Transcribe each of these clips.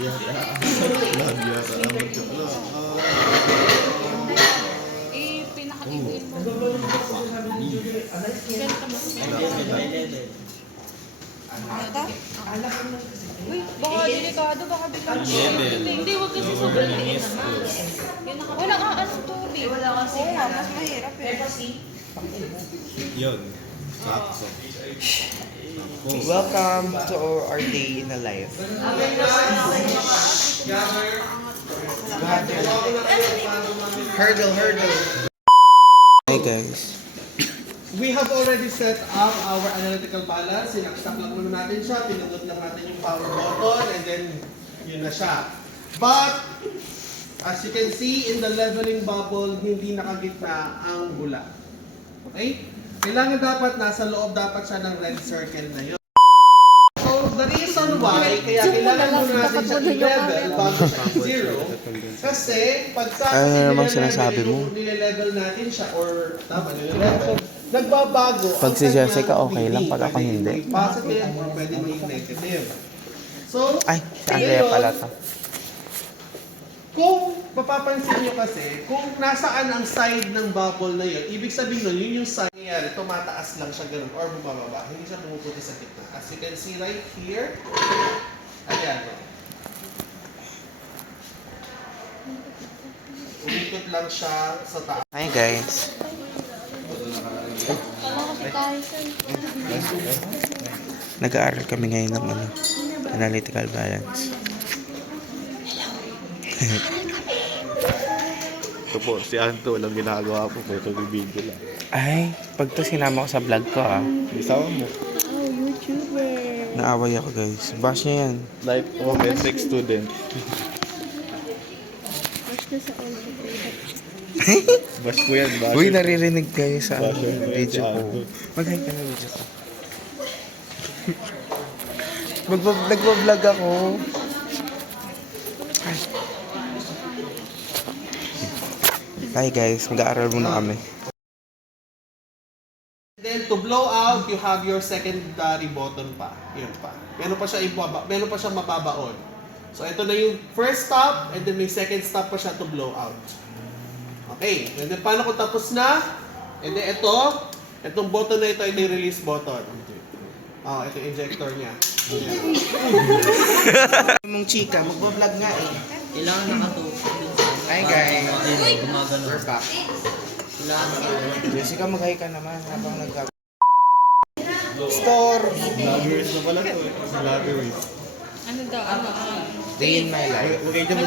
Pinaka-ibig mo. Ganito mo. Ata? Uy, baka delikado, baka biglang hindi, huwag kasi sobrang liit naman. Walang aas tubig. Wala kasi. Oo nga, mas mahirap eh. Yun. Sakto. Welcome to our day in the life. Hurdle. Hi guys. We have already set up our analytical balance. Sinaksak lang muna natin siya. Pinindot lang natin yung power button and then yun na siya. But, as you can see in the leveling bubble, hindi nakagitna ang bula. Okay? Kailangan dapat nasa loob dapat siya ng red circle na yun. So, the reason why, kaya kailangan muna natin siya i-level bago siya i-zero, kasi pagka nile-level natin siya or tama, nile-level, nagbabago. Pag si Jessica, okay lang. Pag ako hindi. Positive or pwede maging negative. So, Ay, si Andrea pala to. kung mapapansin nyo kasi, kung nasaan ang side ng bubble na yun, ibig sabihin nun, yun yung side niya, tumataas lang siya ganun or bumababa. Hindi siya pumupunta sa gitna. As you can see right here, ayan. Umikot lang siya sa taas. Hi guys. Nag-aaral kami ngayon ng analytical balance. Ito po, si Anto, walang ginagawa po. Ito yung video lang. Ay, pag to sinama ko sa vlog ko Isawa mo. Naaway ako guys. Bash niya yan. Life of a tech student. Bash po yan, bash. Uy, naririnig kayo sa Bash video ko. Mag-hi ka na video ko. Nagbablog ako. Hi guys, mag-aaral muna kami. Then to blow out, you have your secondary button pa. Yun pa. Meron pa siyang mababaon. So ito na yung first stop and then may second stop pa siya to blow out. Okay. And then paano kung tapos na? And then itong button na ito ay yung release button. Ito yung injector niya. Mong chika, magbablog nga eh. Kailangan nakatutok din sa Hi guys. gumagano. We're back. Kailangan nakatutok. Jessica, mag-hi ka naman habang Store. Vloggers na pala to eh. Vloggers. Ano daw, Day in my life. Huwag kayo dyan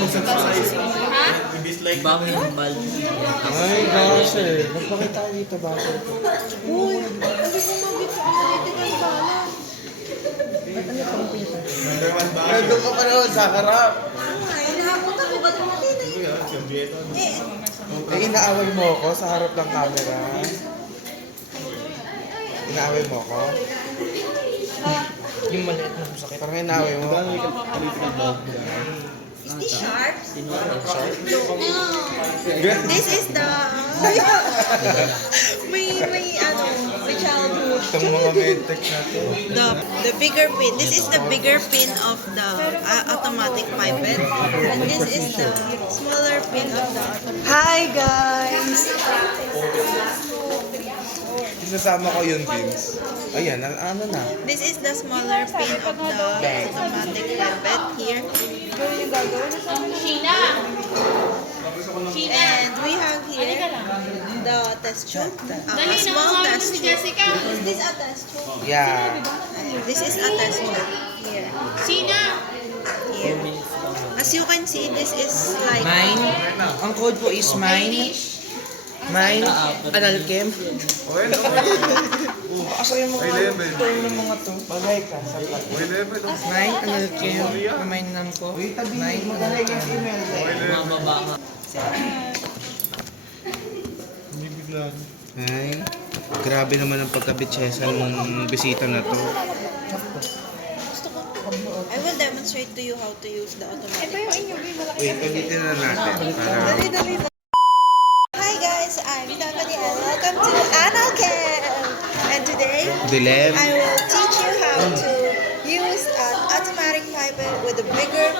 mag-subscribe. Bago yung balde. Ay, Basher. Magpakita ka dito, Basher. uy, hindi ko mabit sa analytical balance. Number one ba? Nandun ka pa naman sa harap. Eh, inaaway mo ako sa harap ng camera. Inaaway mo ako? Yung maliit na masakit. Parang inaaway mo. Is this sharp? Sharp? This is the my childhood. Itong mga medtech na to. The bigger pin. This is the bigger pin of the automatic pipette, and this is the smaller pin of the automatic. Hi guys! Isasama ko yun, Vince. Ayan, ano na? This is the smaller pin of the automatic pipette here. And we have here the test tube, a small test tube. Is this a test tube? Yeah. This is a test tube here. Here. As you can see, this is like Mine. Ang code po is mine. Mine. Analchem. Asa yung mga term ng mga to? Bagay ka sa vlog. Mine. Analchem. Mine nam ko. Mine. Maghalay ka sa email. Mababa ka. Ay, grabe naman ang pagkabitsesa ng bisita na to. I will demonstrate to you how to use the automatic. Wait, ulitin na natin. Para... Hi guys, I'm Stephanie and welcome to Analchem. And today Dilem. I will teach you how to use an automatic pipette with a bigger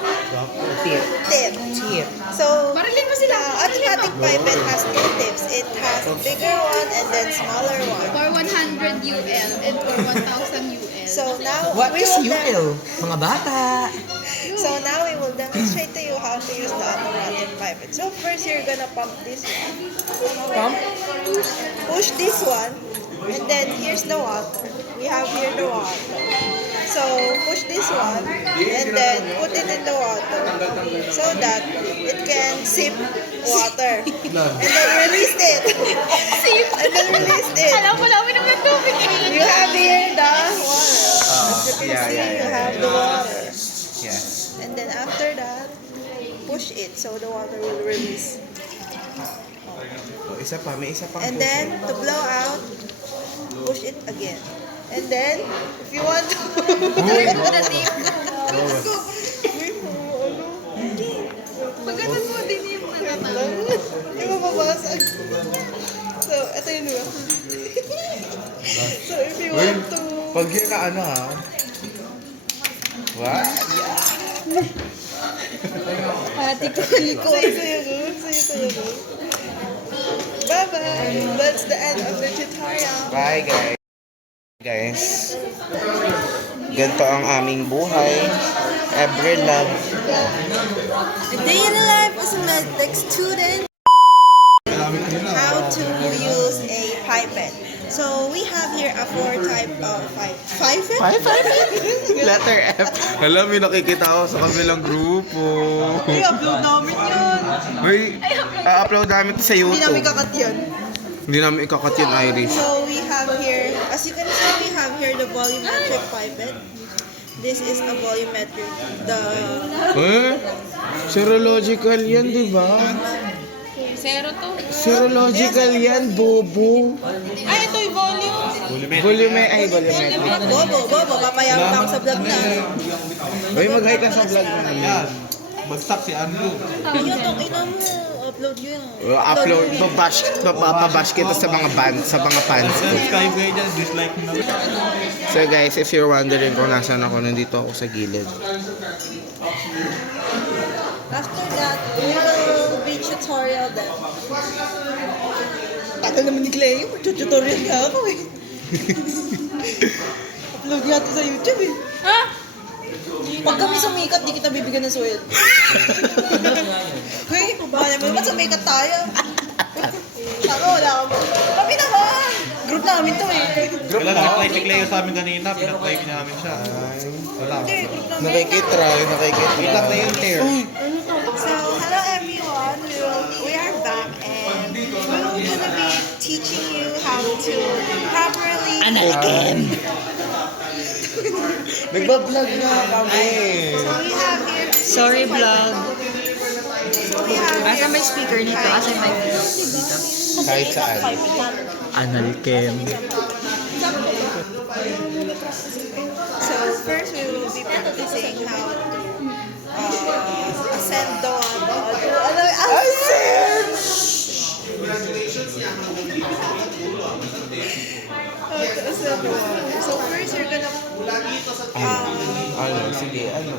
Tip. tip. Tip. So, the automatic pipette has two tips. It has a bigger one and then smaller one. For 100 UL and for 1,000 UL. So now What we is will UL? Mga bata. So now we will demonstrate to you how to use the automatic pipette. So first you're gonna pump this one. Pump? Push this one, and then here's the water. We have here the water. So push this one, and then put it in the water so that it can sip water. And then release it. And then release it. Alam mo lang, uminom ng tubig. You have here the water. As you can see, you have the water. Yes. And then after that, push it so the water will release. Oh, isa pa, may isa pang And then to blow out, push it again. And then, if you want to... Pagkanan mo din yung nananaw. Hindi mo mabasag. So, ito yun ba? So, if you want to... Pag yun na ano ha? What? Ate ko, liko. Sa'yo. Bye-bye! That's the end of the tutorial. Bye guys. Ganito ang aming buhay. Every love. A day in the life of a medtech student. How to use a pipette. So we have here a 4 type of pipette. Letter F. Alam, may nakikita ako sa kabilang grupo. I-upload namin yun. May, upload namin ito sa Hindi namin YouTube. kakat yun. Hindi namin ikakat yun, Irish. So we have here, as you can see, we have here the volumetric pipette. This is a volumetric. Serological yan, di ba? Zero to. Serological yan, bobo. Ay, ito yung volume. Volumetric. Bobo, papayaman ako sa vlog na. Uy, mag-hi ka sa vlog mo naman. Bagsak si Andrew. Ino mo, upload yun. Upload, mapabash kita sa mga fans ko. Subscribe kayo dyan, dislike mo na. So guys, if you're wondering kung nasaan ako, nandito ako sa gilid. After that, we will be tutorial then. Tagal naman ni Cleo, tutorial nga ako eh. Upload nga to sa YouTube eh. Ha? Pag kami sumikat, di kita bibigyan ng sweldo. Hey, bahala mo naman sumikat tayo. Ako, wala ka mo. Kami naman! Group namin to eh. Kailan nag-reply si Cleo sa amin kanina, pinag-reply namin siya. Wala. Hindi, group namin. Nakikitry. Wait lang na yung tear. So, hello everyone. We are back and we're gonna be teaching you how to properly... Nagbablog nga kami. So, we have here... Sorry, vlog. So, we have Asa here... may speaker nito? Asa may Kahit saan. Analchem. So, first we will be practicing how to ascend the water. Ascend! How to ascend the water. So, first you're gonna... Ano? Sige, ano?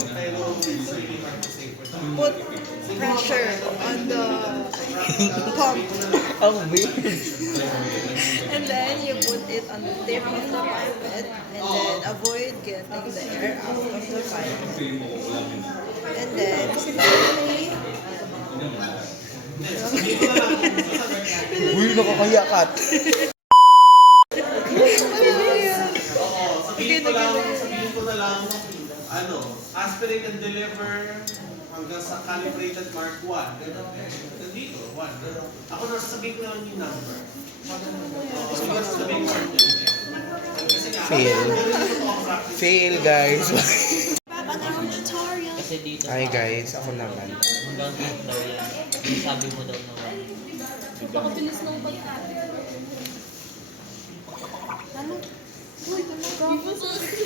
put pressure on the pump. Ang weird. And then you put it on the tip of the pipette and then avoid getting the air out of the pipette. And then slowly... Uy, nakakayakat. Sabihin ko na lang, aspirate and deliver hanggang sa calibrated mark 1. Nandito, 1. Ako nasasabihin ko lang yung number. Kasi nasasabihin ko lang yun. Fail, guys. Back on our tutorial. Kasi dito, Hi guys, ako naman. hanggang dito daw yan. Sabi mo daw na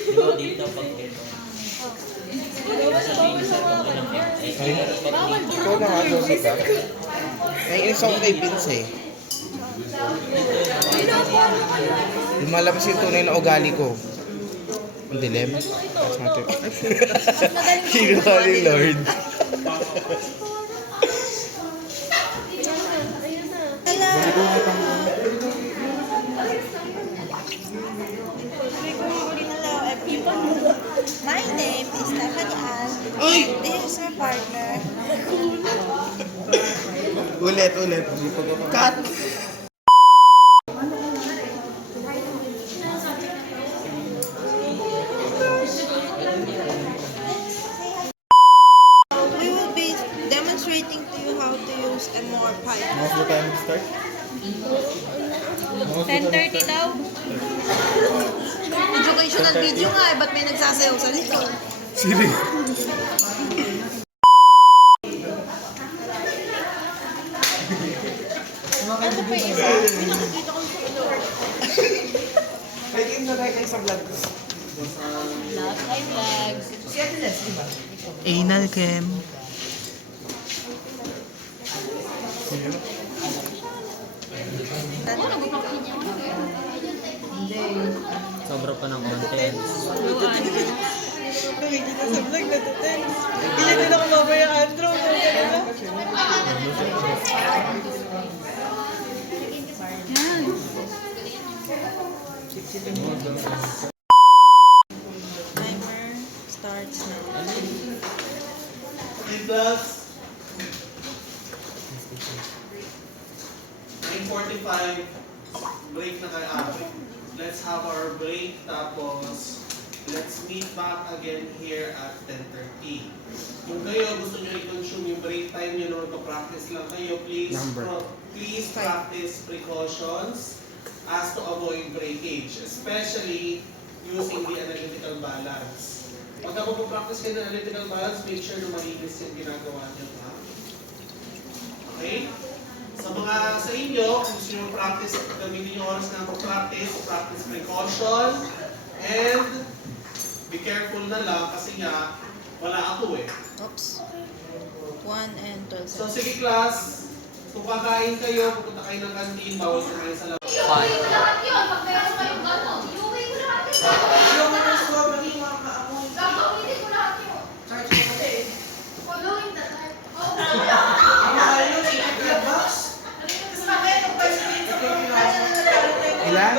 Diba dito pag ito. Sabihin sa pag ilang Ikaw na nga, Joseph. Naiinis ako kay Vince eh. Lumalabas yung tunay na ugali ko. Ang dilim. sa atin. Mas madaling Kinuha ni Lord. Hello everyone. My name is Stephanie Ann. And this is my partner. Ulit. Cut! We will be demonstrating to you how to use a more pipe. Most of the time start? 10:30 daw. Educational video nga eh, ba't may nagsasayaw sa likod? Siri. Ano pa yung isa? May nakikita ko sa ilo. Pwede yung nagay kayo sa vlog ko. Vlog, ay vlog. Anal cam. Sobra pa ng content. Nakikita sa vlog na tutin. Hindi din ako mamaya Andrew. Timer starts now. In class, 9:45, break na kayo. Let's have our break, tapos let's meet back again here at 10:30. Kung kayo gusto nyo i-consume yung break time nyo na magpa-practice lang kayo, please practice precautions as to avoid breakage, especially using the analytical balance. Pagka magpa-practice kayo ng analytical balance, make sure na malinis yung ginagawa nyo. Ha? Okay? Sa inyo, kung gusto nyo practice, gamitin yung oras na practice precaution, and be careful na lang kasi nga, wala ako eh. Oops. 1 and 12 So seconds. sige class, kung kakain kayo, pupunta kayo ng canteen, bawal kumain sa labas. Ilan?